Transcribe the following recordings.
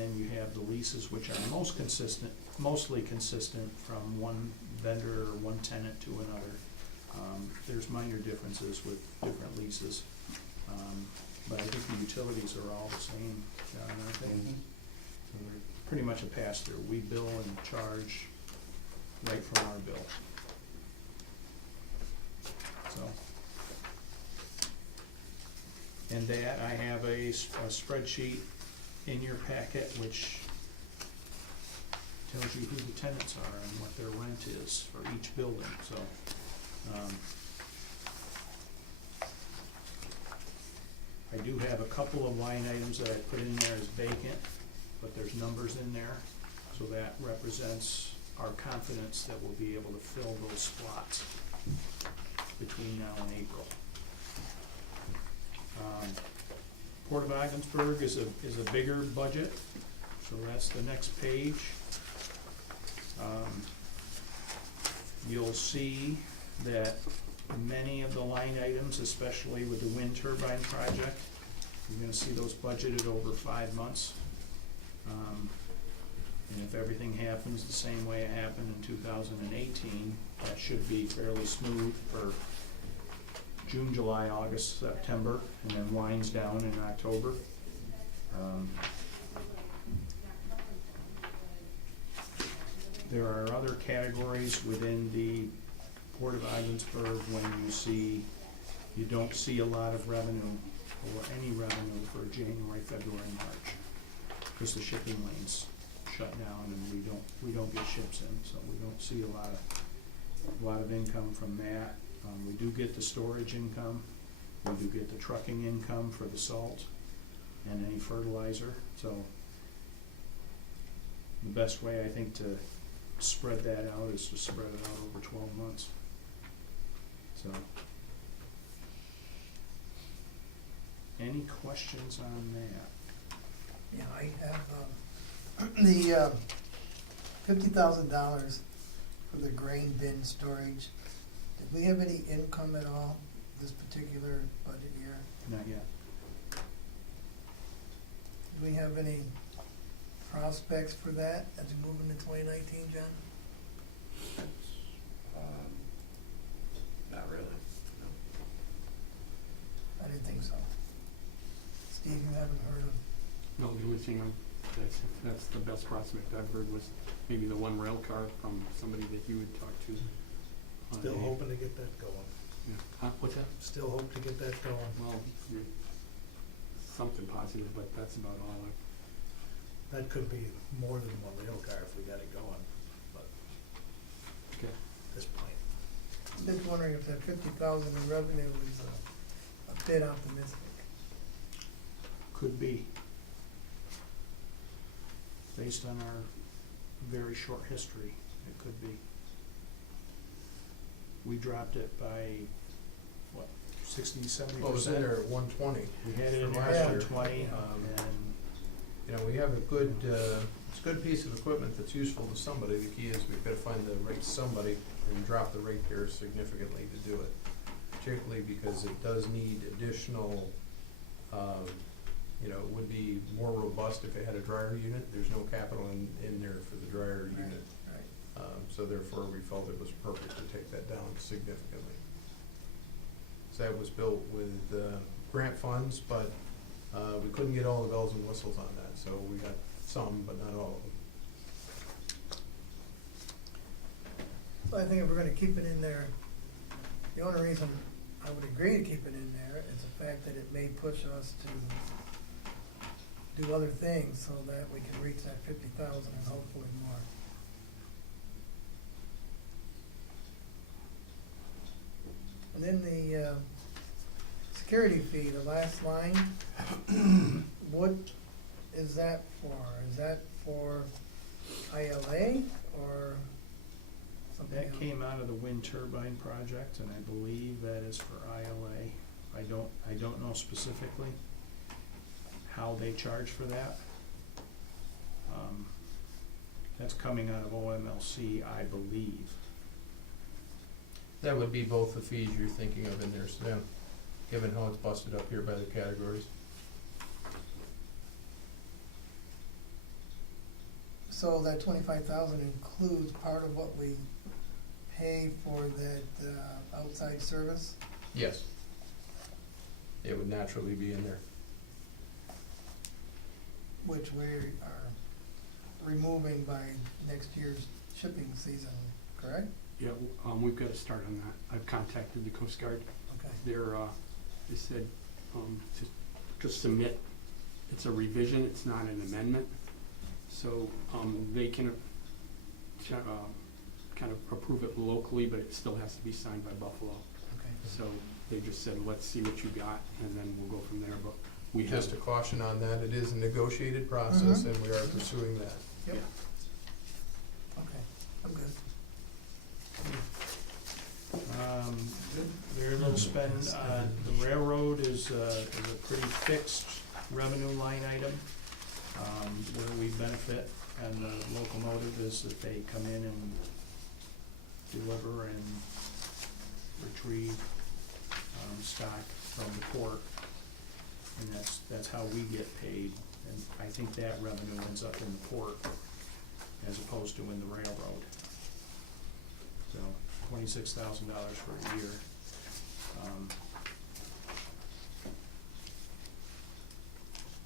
then you have the leases, which are mostly consistent from one vendor or one tenant to another. There's minor differences with different leases, but I think the utilities are all the same, John, aren't they? So they're pretty much a pass-through. We bill and charge right from our bill. So. And that, I have a spreadsheet in your packet which tells you who the tenants are and what their rent is for each building, so. I do have a couple of line items that I put in there as vacant, but there's numbers in there, so that represents our confidence that we'll be able to fill those spots between now and April. Port of Ogdensburg is a bigger budget, so that's the next page. You'll see that many of the line items, especially with the wind turbine project, you're gonna see those budgeted over 5 months. And if everything happens the same way it happened in 2018, that should be fairly smooth for June, July, August, September, and then winds down in October. There are other categories within the Port of Ogdensburg when you don't see a lot of revenue or any revenue for January, February, March, because the shipping lanes shut down and we don't get ships in, so we don't see a lot of income from that. We do get the storage income, we do get the trucking income for the salt and any fertilizer, so the best way I think to spread that out is to spread it out over 12 months. So, any questions on that? Yeah, I have the $50,000 for the grain bin storage. Did we have any income at all this particular budget year? Not yet. Do we have any prospects for that as we move into 2019, John? Not really, no. I didn't think so. Steve, you haven't heard of? No, the only thing that's the best prospect I've heard was maybe the one rail car from somebody that you had talked to. Still hoping to get that going. Yeah. Huh? What's that? Still hope to get that going. Well, something positive, but that's about all. That could be more than one rail car if we got it going, but Okay. at this point. I'm just wondering if that 50,000 in revenue is a bit optimistic. Could be. Based on our very short history, it could be. We dropped it by, what, 60, 70%? Well, it was in there at 120. We had it in for there last at year. 20, Um, and You know, we have a good, it's a good piece of equipment that's useful to somebody. The key is we've got to find the right somebody and drop the rate here significantly to do it. Particularly because it does need additional, it would be more robust if it had a dryer unit. There's no capital in there for the dryer unit. Right. So therefore, we felt it was appropriate to take that down significantly. So that was built with grant funds, but we couldn't get all the bells and whistles on that, so we got some, but not all of them. So I think if we're gonna keep it in there, the only reason I would agree to keep it in there is the fact that it may push us to do other things so that we can reach that 50,000 and hopefully more. And then the security fee, the last line, what is that for? Is that for ILA or something else? that came out of the wind turbine project, and I believe that is for ILA. I don't know specifically how they charge for that. That's coming out of OMLC, I believe. That would be both the fees you're thinking of in there, Stan, given how it's busted up here by the categories. So that 25,000 includes part of what we pay for that outside service? Yes. It would naturally be in there. Which we are removing by next year's shipping season, correct? Yeah, we've got to start on that. I've contacted the Coast Guard. Okay. They said, to submit, it's a revision, it's not an amendment. So, they can, kind of approve it locally, but it still has to be signed by Buffalo. Okay. So they just said, let's see what you got, and then we'll go from there, but we have. Just a caution on that, it is a negotiated process, Mhm. and we are pursuing that. Yep. Okay, I'm good. Very little spend, the railroad is a pretty fixed revenue line item. Where we benefit and the locomotive is that they come in and deliver and retrieve, stock from the port. And that's how we get paid, and I think that revenue ends up in the port as opposed to in the railroad. So, $26,000 for a year.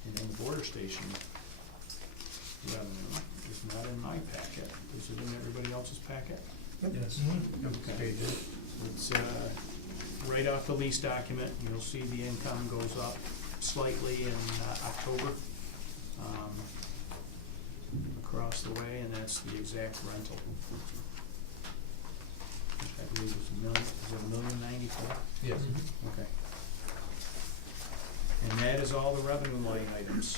And then the border station revenue is not in my packet. Is it in everybody else's packet? Yes. Okay. Pages. It's, right off the lease document, you'll see the income goes up slightly in, October, across the way, and that's the exact rental. Which I believe is $1,094,000. Yes. Okay. And that is all the revenue line items,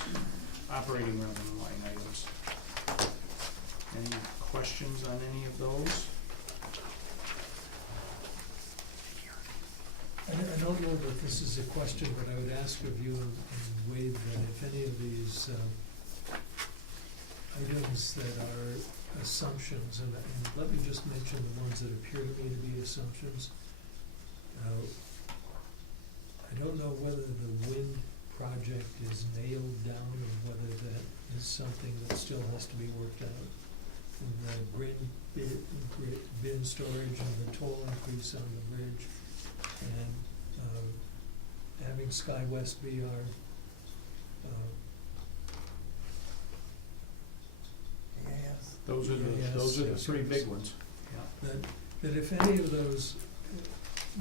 operating revenue line items. Any questions on any of those? I don't know that this is a question, but I would ask of you and Wade that if any of these items that are assumptions, and let me just mention the ones that appear to me to be assumptions. I don't know whether the wind project is nailed down or whether that is something that still has to be worked out. And the bin storage and the toll increase on the bridge, and having Sky West be our Yes. Those are the Yes, three yes. big ones. that if any of those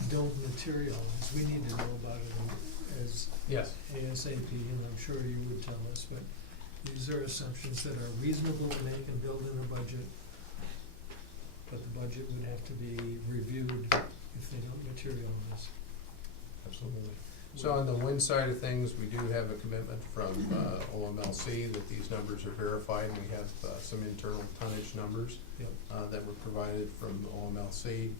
don't materialize, we need to know about it as Yes. ASAP, and I'm sure you would tell us, but these are assumptions that are reasonable to make and build in a budget, but the budget would have to be reviewed if they don't materialize. Absolutely. So on the wind side of things, we do have a commitment from OMLC that these numbers are verified, and we have some internal tonnage numbers Yep. that were provided from OMLC.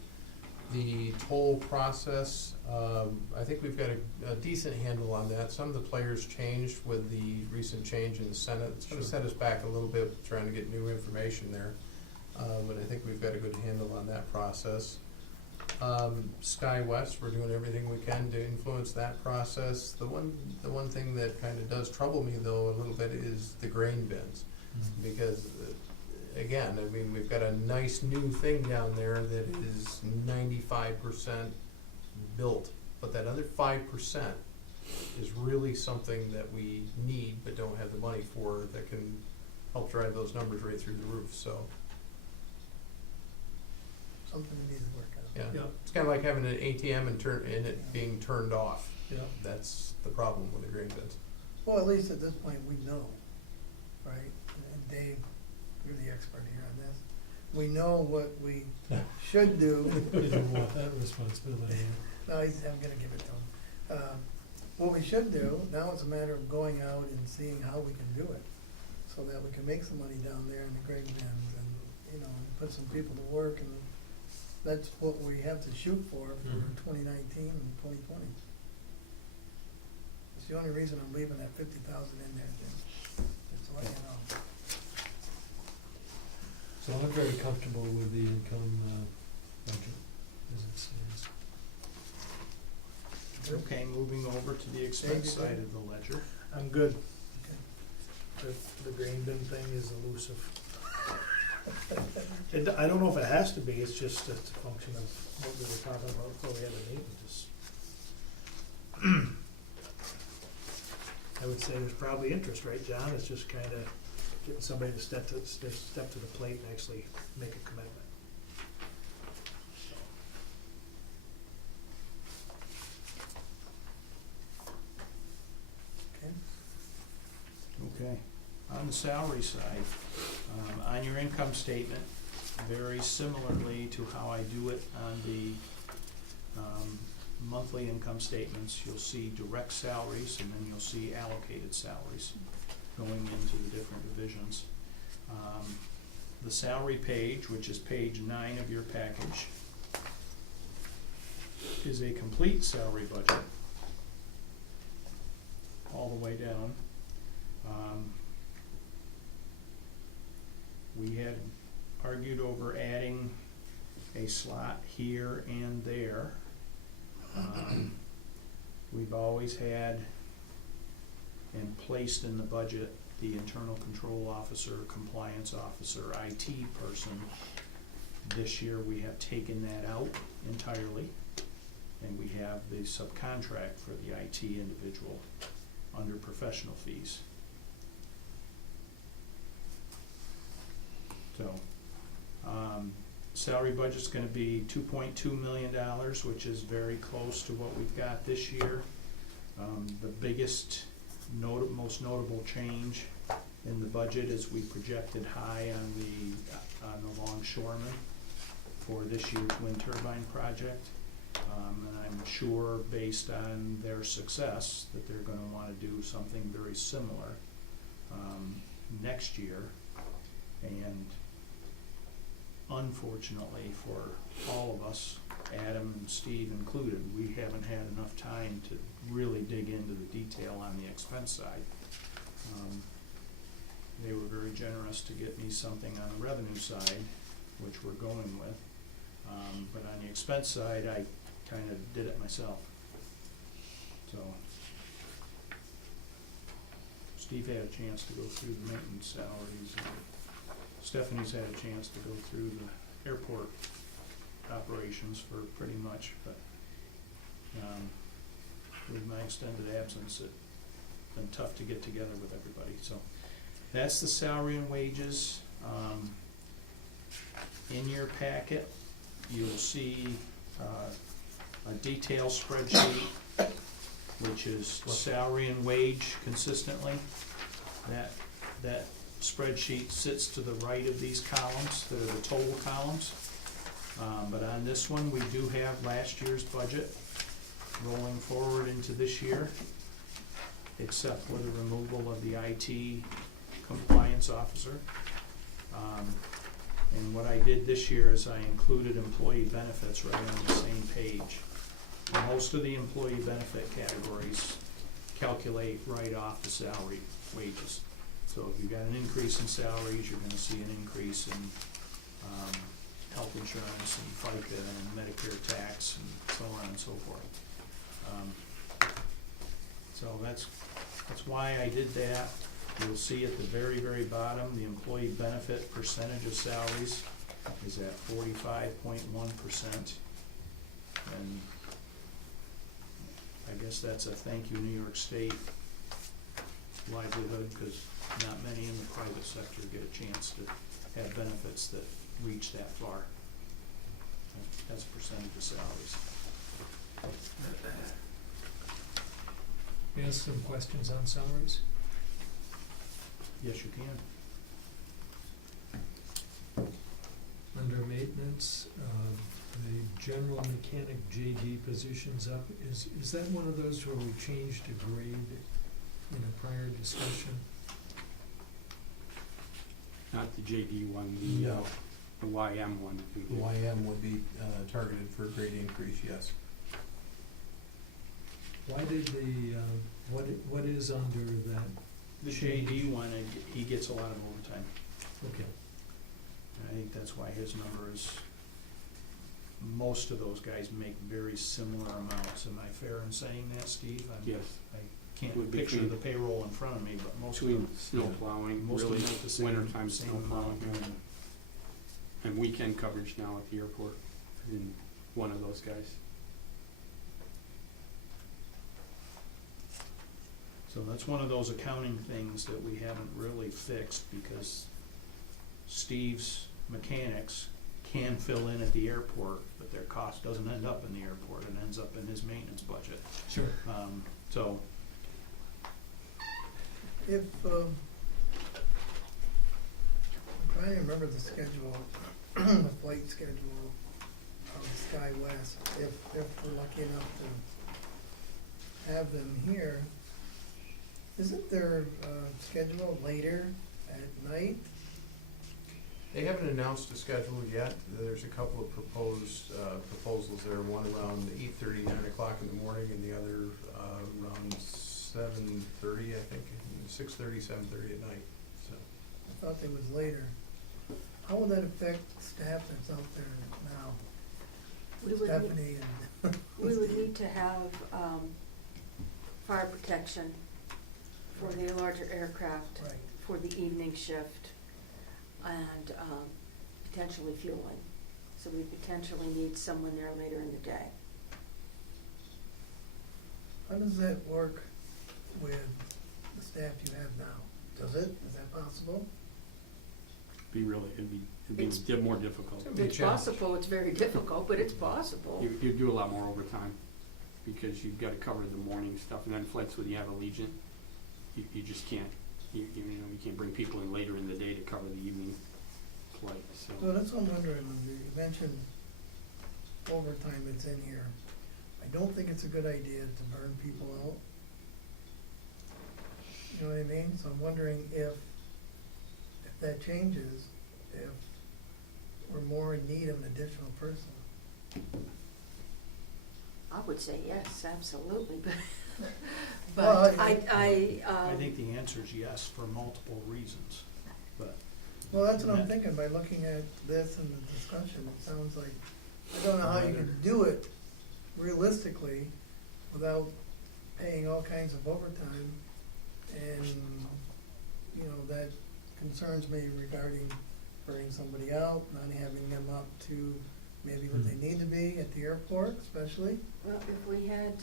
The toll process, I think we've got a decent handle on that. Some of the players changed with the recent change in the Senate. It's gonna Sure. set us back a little bit, trying to get new information there. But I think we've got a good handle on that process. Sky West, we're doing everything we can to influence that process. The one thing that kind of does trouble me though a little bit is the grain bins. Because, again, I mean, we've got a nice new thing down there that is 95% built. But that other 5% is really something that we need but don't have the money for, that can help drive those numbers right through the roof, so. Something we need to work out. Yeah, Yep. it's kinda like having an ATM and it being turned off. Yeah. That's the problem with the grain bins. Well, at least at this point, we know, right? And Dave, you're the expert here on this. We know what we should do. You don't want that responsibility. No, I'm gonna give it to him. What we should do, now it's a matter of going out and seeing how we can do it, so that we can make some money down there in the grain bins and, you know, and put some people to work, and that's what we have to shoot for Mhm. 2019 and 2020. It's the only reason I'm leaving that 50,000 in there, Jim, just to let you know. So I'm very comfortable with the income budget as it stands. Okay, moving over to the expense Thank you. side of the ledger. I'm good. Okay. The grain bin thing is elusive. I don't know if it has to be, it's just a function of what we were talking about before we had the meeting, just. I would say there's probably interest, right, John? It's just kinda getting somebody to step to the plate and actually make a commitment. Okay. Okay, on the salary side, on your income statement, very similarly to how I do it on the monthly income statements, you'll see direct salaries and then you'll see allocated salaries going into the different divisions. The salary page, which is page 9 of your package, is a complete salary budget all the way down. We had argued over adding a slot here and there. We've always had and placed in the budget the internal control officer, compliance officer, IT person. This year we have taken that out entirely, and we have the subcontract for the IT individual under professional fees. So, salary budget's gonna be $2.2 million, which is very close to what we've got this year. The biggest, most notable change in the budget is we projected high on the longshoremen for this year's wind turbine project. And I'm sure, based on their success, that they're gonna wanna do something very similar next year. And unfortunately for all of us, Adam and Steve included, we haven't had enough time to really dig into the detail on the expense side. They were very generous to get me something on the revenue side, which we're going with. But on the expense side, I kind of did it myself. So Steve had a chance to go through the maintenance salaries, and Stephanie's had a chance to go through the airport operations for pretty much, but with my extended absence, it's been tough to get together with everybody. So that's the salary and wages. In your packet, you'll see a detail spreadsheet, which is salary and wage consistently. That spreadsheet sits to the right of these columns, that are the total columns. But on this one, we do have last year's budget rolling forward into this year, except for the removal of the IT compliance officer. And what I did this year is I included employee benefits right on the same page. Most of the employee benefit categories calculate right off the salary wages. So if you've got an increase in salaries, you're gonna see an increase in health insurance and FICA and Medicare tax and so on and so forth. So that's why I did that. You'll see at the very, very bottom, the employee benefit percentage of salaries is at 45.1%. And I guess that's a thank you, New York State livelihood, because not many in the private sector get a chance to have benefits that reach that far as a percentage of salaries. You have some questions on salaries? Yes, you can. Under maintenance, the general mechanic JD position's up. Is that one of those where we changed a grade in a prior discussion? Not the JD one, No. the YM one. The YM would be targeted for a grade increase, yes. Why did the, what is under that? The JD one, he gets a lot of overtime. Okay. I think that's why his number is, most of those guys make very similar amounts. Am I fair in saying that, Steve? Yes. I can't Would be picture between- the payroll in front of me, but most of Between them, snow plowing, most of really them make the same wintertime same snow amount. plowing. and weekend coverage now at the airport in one of those guys. So that's one of those accounting things that we haven't really fixed because Steve's mechanics can fill in at the airport, but their cost doesn't end up in the airport, it ends up in his maintenance budget. Sure. So, If, I'm trying to remember the schedule, the flight schedule of SkyWest, if we're lucky enough to have them here, isn't their, schedule later at night? They haven't announced a schedule yet. There's a couple of proposed, proposals there, one around 8:30, 9 o'clock in the morning, and the other, around 7:30, I think, 6:30, 7:30 at night, so. I thought it was later. How will that affect staff that's out there now? We would need, Stephanie and. we would need to have, fire protection for the larger aircraft, Right. for the evening shift, and, potentially fueling. So we potentially need someone there later in the day. How does that work with the staff you have now? Does it? Is that possible? It'd be It's- more difficult. It'd be a It's challenge. possible, it's very difficult, but it's possible. You do a lot more overtime, because you've gotta cover the morning stuff, and then flights when you have Allegiant, you just can't, you can't bring people in later in the day to cover the evening flight, So so. that's what I'm wondering, when you mentioned overtime that's in here. I don't think it's a good idea to burn people out. You know what I mean? So I'm wondering if that changes, if we're more in need of an additional person. I would say yes, absolutely, Well, but I I think the answer is yes for multiple reasons, but. Well, that's what I'm thinking, by looking at this and the discussion, it sounds like, I don't know how you could do it realistically without paying all kinds of overtime. And, you know, that concerns me regarding burning somebody out, not having them up to maybe what they need to be at the airport especially. Well, if we had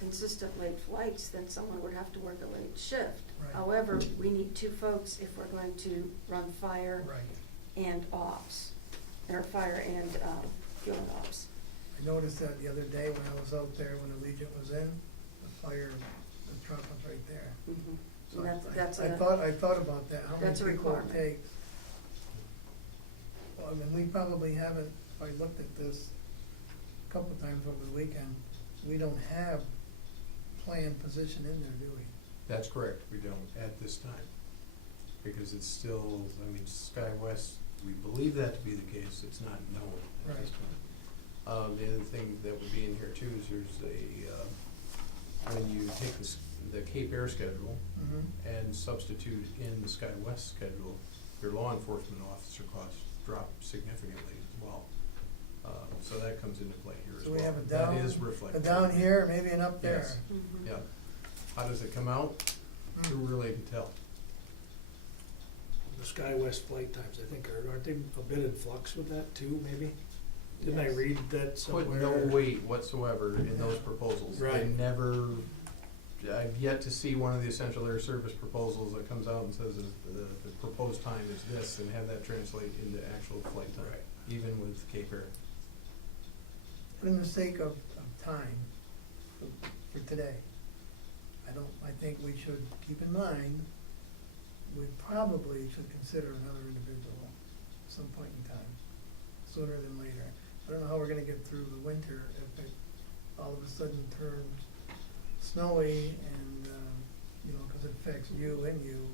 consistent late flights, then someone would have to work a late shift. Right. However, we need 2 folks if we're going to run fire Right. and ops, or fire and fueling ops. I noticed that the other day when I was out there, when Allegiant was in, the fire, the truck was right there. Mhm. So And that's I a- thought about that, how that's a many people it requirement. takes. Well, I mean, we probably haven't, if I looked at this a couple times over the weekend, we don't have planned position in there, do we? That's correct, we don't at this time, because it's still, I mean, SkyWest, we believe that to be the case, it's not known at this Right. time. The other thing that would be in here too is there's when you take the Cape Air schedule Mm-hmm. and substitute in the SkyWest schedule, your law enforcement officer costs drop significantly as well. So that comes into play here as So well. we have a down, That is a reflected. down here, maybe an up there. Yes. Mhm. Yeah. How does it come out? Too Mm. early to tell. The SkyWest flight times, I think, aren't they a bit in flux with that too, maybe? Didn't I Yes. read that somewhere? Put no weight whatsoever in those proposals. They Right. never, I've yet to see one of the essential air service proposals that comes out and says that the proposed time is this and have that translate into actual flight time, Right. even with Cape Air. For the sake of time, for today, I think we should keep in mind, we probably should consider another individual at some point in time, sooner than later. I don't know how we're gonna get through the winter if it all of a sudden turns snowy and, you know, cause it affects you and you,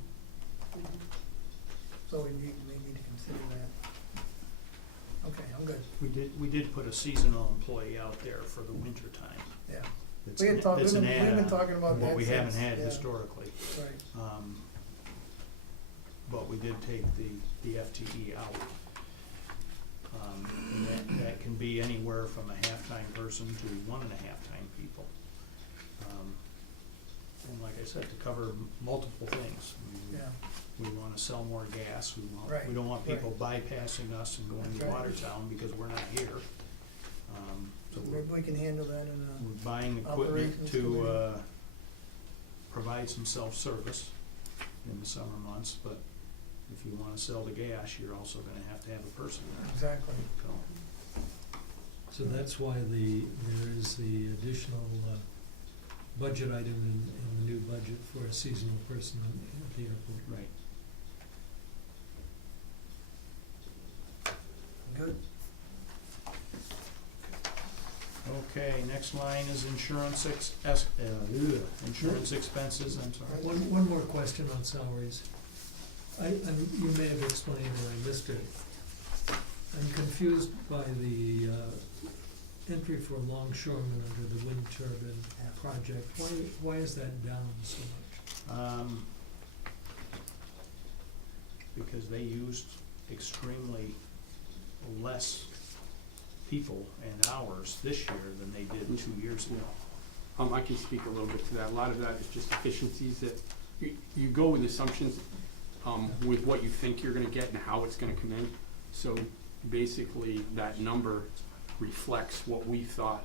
Mhm. so we may need to consider that. Okay, I'm good, We did put a seasonal employee out there for the winter time. yeah. That's We had talked, that's we've an been add-on, talking about that what we haven't since, had yeah. historically. Right, But we did take the FTE out. And that can be anywhere from a half-time person to 1.5-time people. And like I said, to cover multiple things. Yeah, We wanna sell more gas, we Right, don't want people bypassing us and going That's to right. Watertown because we're not here. So maybe we can handle that in we're buying equipment Operations to, committee. provide some self-service in the summer months, but if you wanna sell the gas, you're also gonna have to have a person there, exactly. so. So that's why there is the additional budget item in the new budget for a seasonal person at the airport. Right. Good. Okay, next line is insurance insurance expenses, I'm sorry. One more question on salaries. You may have explained or I missed it. I'm confused by the entry for longshoremen under the wind turbine project. Why is that down so much? Because they used extremely less people and hours this year than they did 2 years ago. I can speak a little bit to that. A lot of that is just efficiencies that, you go with assumptions, with what you think you're gonna get and how it's gonna come in. So basically, that number reflects what we thought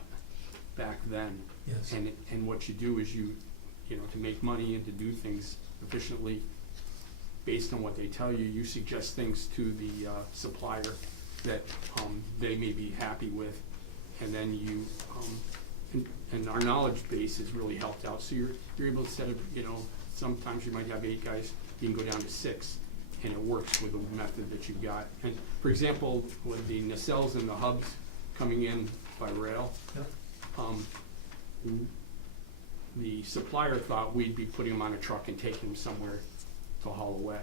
back then. Yes. And what you do is you know, to make money and to do things efficiently, based on what they tell you, you suggest things to the supplier that they may be happy with, and then you, and our knowledge base has really helped out. So you're able to set up, you know, sometimes you might have 8 guys, you can go down to 6, and it works with the method that you've got. And for example, with the nacelles and the hubs coming in by rail, Yep. The supplier thought we'd be putting them on a truck and taking them somewhere to haul away.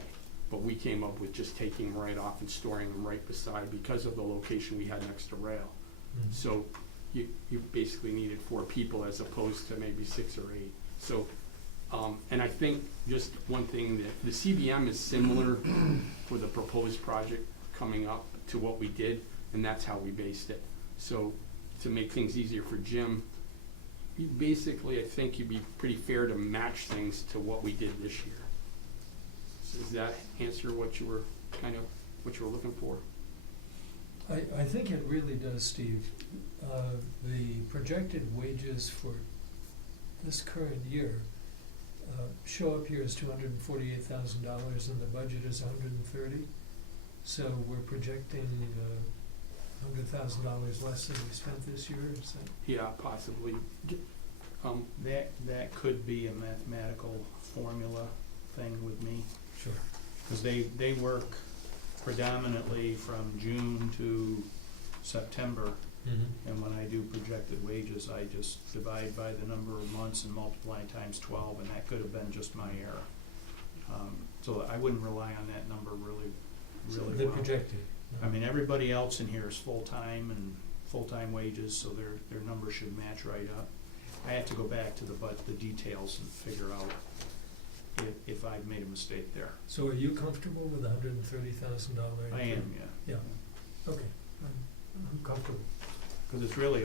But we came up with just taking them right off and storing them right beside, because of the location we had next to rail. Mhm. So you basically needed 4 people as opposed to maybe 6 or 8. So, and I think just one thing, that the CBM is similar for the proposed project coming up to what we did, and that's how we based it. So to make things easier for Jim, you basically, I think you'd be pretty fair to match things to what we did this year. So does that answer what you were looking for? I think it really does, Steve. The projected wages for this current year show up here as $248,000 and the budget is $130,000. So we're projecting $100,000 less than we spent this year, is that? Yeah, possibly. That could be a mathematical formula thing with me, Sure. because they work predominantly from June to September, and when I do projected wages, I just divide by the number of months and multiply times 12, and that could have been just my error. So I wouldn't rely on that number really The well. projected. I mean, everybody else in here is full-time and full-time wages, so their numbers should match right up. I have to go back to the details and figure out if I've made a mistake there. So are you comfortable with $130,000? I am, yeah. Yeah, okay, I'm comfortable. Because it's really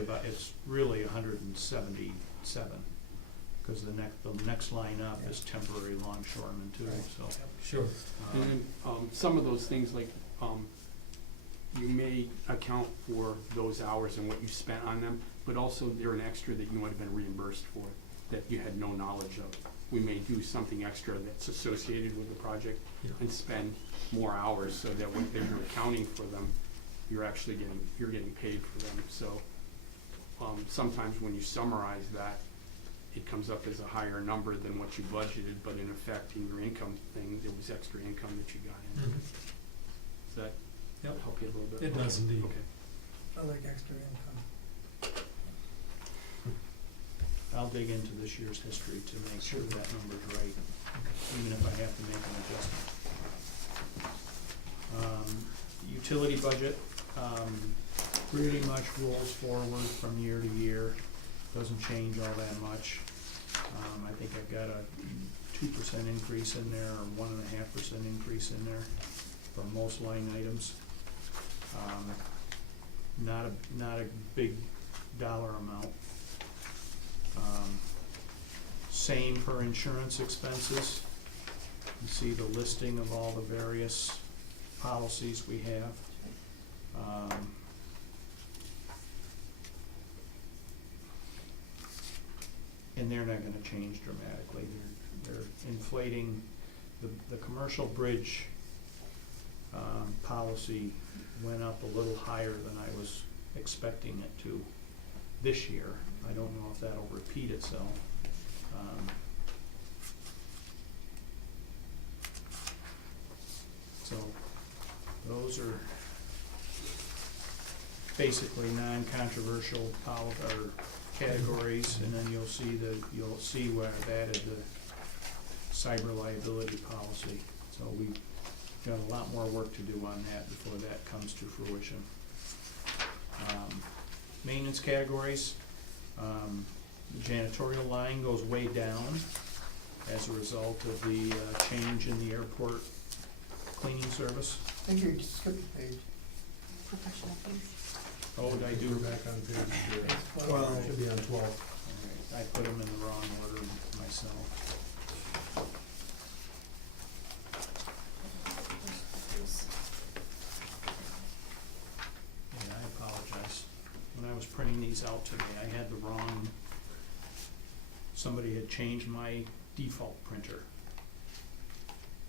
177, because the next line up is temporary longshoremen too, so. Sure. And then some of those things, like, you may account for those hours and what you spent on them, but also they're an extra that you might have been reimbursed for, that you had no knowledge of. We may do something extra that's associated with the project Yeah. and spend more hours, so that when you're accounting for them, you're actually getting paid for them. So sometimes when you summarize that, it comes up as a higher number than what you budgeted, but in effect, in your income thing, it was extra income that you got in. Does that Yep. help you a little bit? It does indeed. Okay. I like extra income. I'll dig into this year's history to make sure that number's right, even if I have to make an adjustment. Utility budget, pretty much rolls forward from year to year, doesn't change all that much. I think I've got a 2% increase in there, or 1.5% increase in there for most line items. Not a big dollar amount. Same for insurance expenses. You see the listing of all the various policies we have. And they're not gonna change dramatically. They're inflating, the commercial bridge policy went up a little higher than I was expecting it to this year. I don't know if that'll repeat itself. So those are basically non-controversial or categories, and then you'll see where I've added the cyber liability policy. So we've got a lot more work to do on that before that comes to fruition. Maintenance categories, the janitorial line goes way down as a result of the change in the airport cleaning service. I think you skipped a page. Professional fees. Oh, did I do? We're back on page, Well, should be on 12. Alright, I put them in the wrong order myself. Yeah, I apologize. When I was printing these out today, I had the wrong, somebody had changed my default printer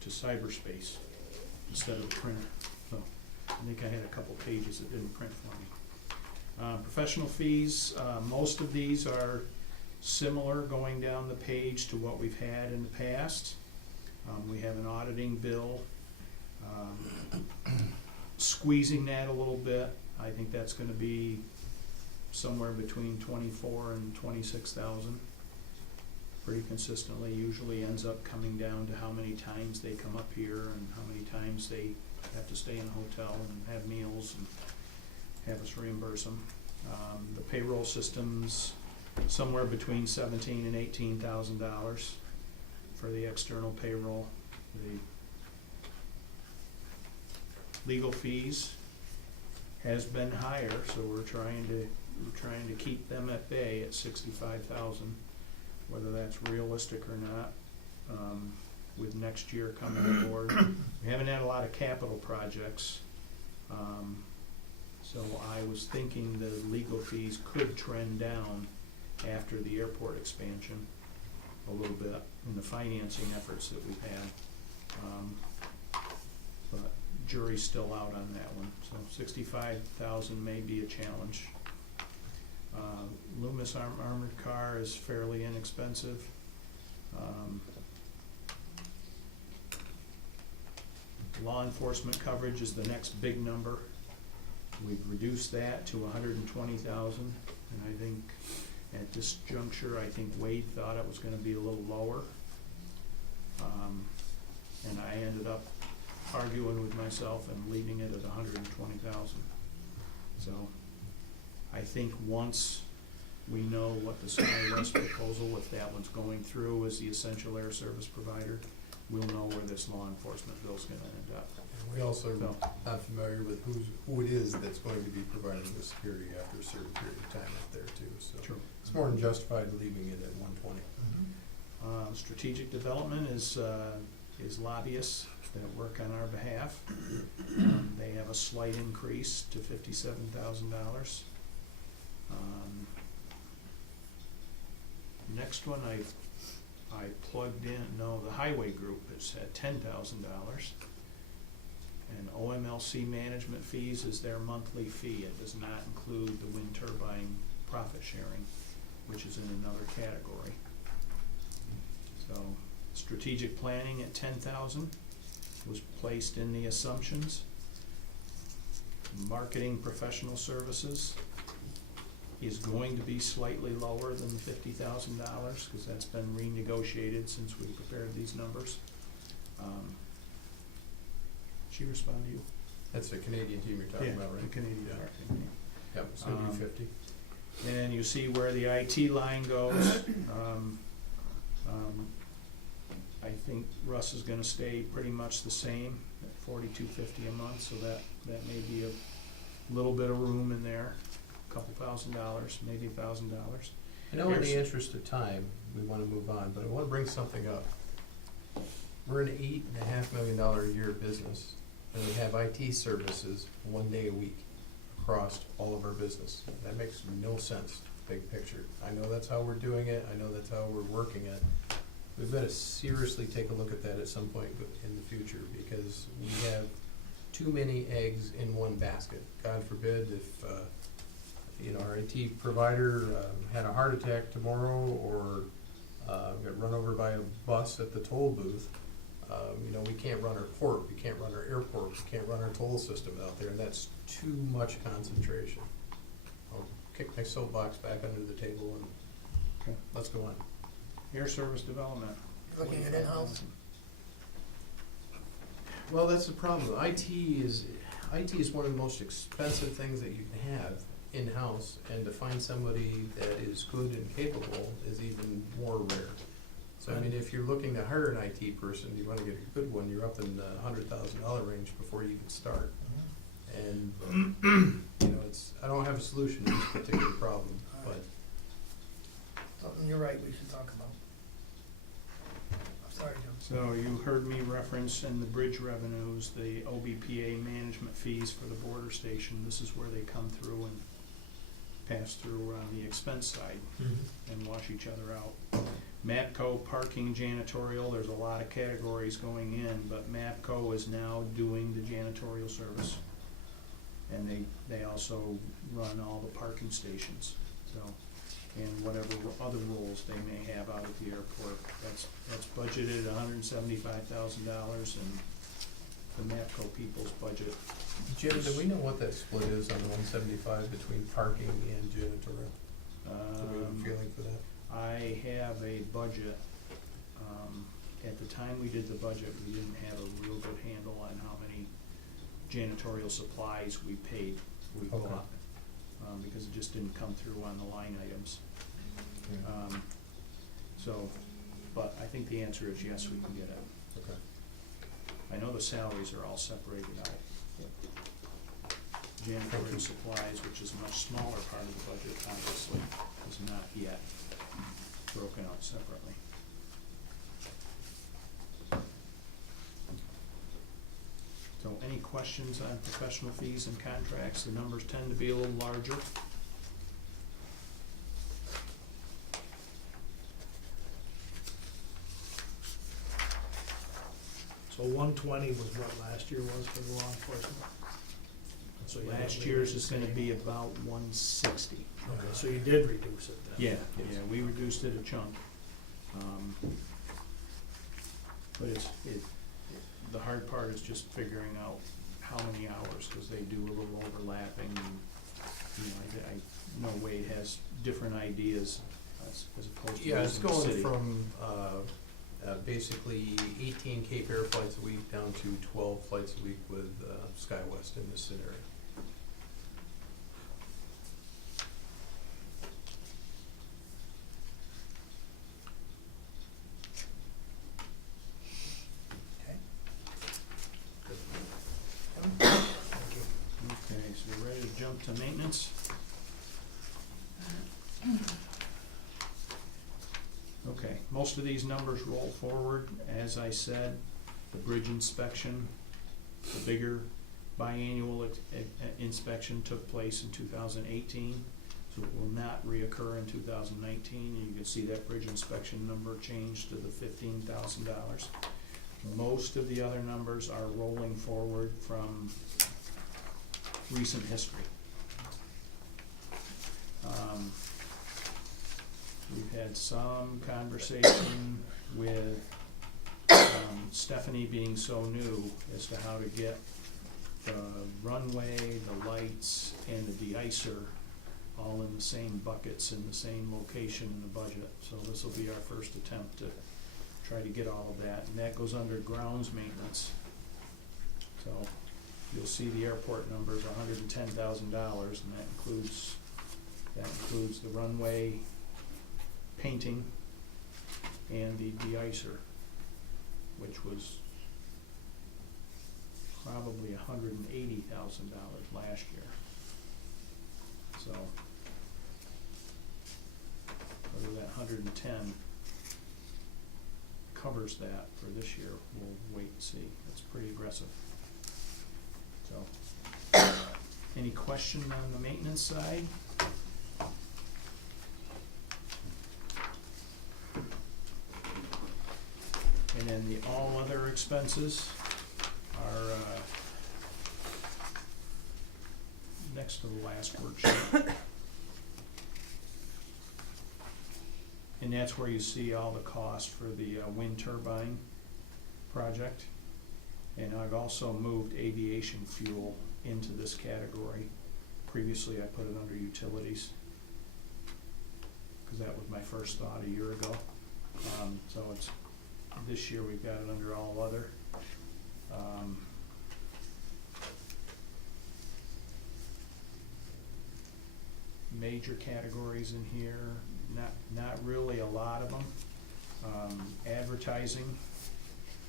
to cyberspace instead of a printer. So I think I had a couple pages that didn't print for me. Professional fees, most of these are similar going down the page to what we've had in the past. We have an auditing bill, squeezing that a little bit. I think that's gonna be somewhere between 24 and 26,000. Pretty consistently, usually ends up coming down to how many times they come up here and how many times they have to stay in a hotel and have meals and have us reimburse them. The payroll system's somewhere between $17,000 and $18,000 for the external payroll. The legal fees has been higher, so we're trying to keep them at bay at 65,000. Whether that's realistic or not, with next year coming aboard. We haven't had a lot of capital projects, so I was thinking the legal fees could trend down after the airport expansion a little bit in the financing efforts that we've had. But jury's still out on that one, so 65,000 may be a challenge. Loomis armored car is fairly inexpensive. Law enforcement coverage is the next big number. We've reduced that to 120,000, and I think at this juncture, I think Wade thought it was gonna be a little lower. And I ended up arguing with myself and leaving it at 120,000. So I think once we know what the SkyWest proposal, if that one's going through as the essential air service provider, we'll know where this law enforcement bill's gonna end up. And we also So- are not familiar with who it is that's going to be providing the security after a certain period of time up there too, so. True. It's more than justified leaving it at 120. Strategic development is lobbyists that work on our behalf. They have a slight increase to $57,000. Next one I plugged in, no, the highway group is at $10,000. And OMLC management fees is their monthly fee. It does not include the wind turbine profit sharing, which is in another category. So strategic planning at 10,000 was placed in the assumptions. Marketing professional services is going to be slightly lower than the $50,000 because that's been renegotiated since we prepared these numbers. She respond to you? That's the Canadian team you're talking about, right? The Canadian Yeah. marketing. Yep, it's gonna be 50. And you see where the IT line goes. I think Russ is gonna stay pretty much the same at $42.50 a month, so that may be a little bit of room in there, a couple $1,000, maybe $1,000. I know in the Here's- interest of time, we wanna move on, but I wanna bring something up. We're an $8.5 million a year business, and we have IT services 1 day a week across all of our business. That makes no sense, big picture. I know that's how we're doing it, I know that's how we're working it. We've gotta seriously take a look at that at some point in the future, because we have too many eggs in one basket. God forbid if, our IT provider had a heart attack tomorrow, or got run over by a bus at the toll booth. We can't run our port, we can't run our airport, we can't run our toll system out there, and that's too much concentration. I'll kick my soapbox back under the table and Okay. let's go on. Air service development. Looking at in-house, Well, that's the problem. IT is one of the most expensive things that you can have in-house, and to find somebody that is good and capable is even more rare. So, I mean, if you're looking to hire an IT person, you wanna get a good one, you're up in the $100,000 range before you can start. And, I don't have a solution to this particular problem, but something you're right, we should talk about. I'm sorry, Joe. So you heard me reference in the bridge revenues, the OBPA management fees for the border station. This is where they come through and pass through on the expense side and wash each other out. Matco parking janitorial, there's a lot of categories going in, but Matco is now doing the janitorial service. And they also run all the parking stations, so, and whatever other roles they may have out at the airport. That's budgeted $175,000, and the Matco people's budget. Jim, do we know what that split is on the 175 between parking and janitorial? Do we have a feeling for that? I have a budget. At the time we did the budget, we didn't have a real good handle on how many janitorial supplies we paid, we Okay. bought, because it just didn't come through on the line items. But I think the answer is yes, we can get it. Okay. I know the salaries are all separated out. Janitorial supplies, which is a much smaller part of the budget, obviously, is not yet broken out separately. So any questions on professional fees and contracts? The numbers tend to be a little larger. So 120 was what last year was for the law enforcement? So you Last have year's maybe is gonna the be same. about 160. Okay, so you did reduce it then? Yeah, Yes. yeah, we reduced it a chunk. But the hard part is just figuring out how many hours, cause they do a little overlapping, and, I know Wade has different ideas as opposed to Yeah, it's using the going city. from, basically 18 Cape Air flights a week down to 12 flights a week with, SkyWest in this scenario. Okay. Thank you. Okay, so we're ready to jump to maintenance? Okay, most of these numbers roll forward. As I said, the bridge inspection, the bigger biannual inspection took place in 2018, so it will not reoccur in 2019. You can see that bridge inspection number changed to the $15,000. Most of the other numbers are rolling forward from recent history. We've had some conversation with Stephanie being so new as to how to get the runway, the lights, and the de-icer all in the same buckets in the same location in the budget. So this will be our first attempt to try to get all of that, and that goes under grounds maintenance. So you'll see the airport number is $110,000, and that includes the runway painting and the de-icer, which was probably $180,000 last year. So whether that 110 covers that for this year, we'll wait and see. It's pretty aggressive. So, any question on the maintenance side? And then the all other expenses are, next to the last worksheet. And that's where you see all the cost for the wind turbine project. And I've also moved aviation fuel into this category. Previously, I put it under utilities, because that was my first thought a year ago. So it's, this year we've got it under all other. Major categories in here, not really a lot of them. Advertising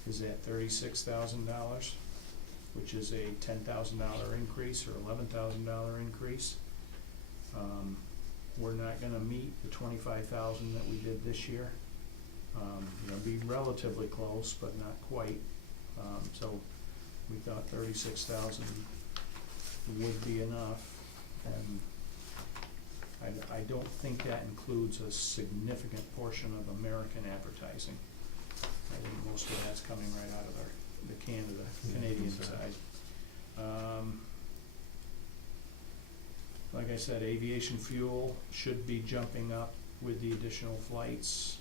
is at $36,000, which is a $10,000 increase or $11,000 increase. We're not gonna meet the 25,000 that we did this year. It'll be relatively close, but not quite. So we thought 36,000 would be enough, and I don't think that includes a significant portion of American advertising. I think most of that's coming right out of the Canadian side. Like I said, aviation fuel should be jumping up with the additional flights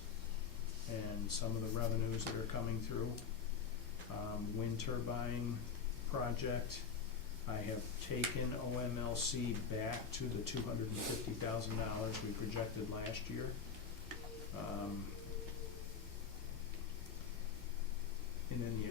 and some of the revenues that are coming through. Wind turbine project, I have taken OMLC back to the $250,000 we projected last year. And then the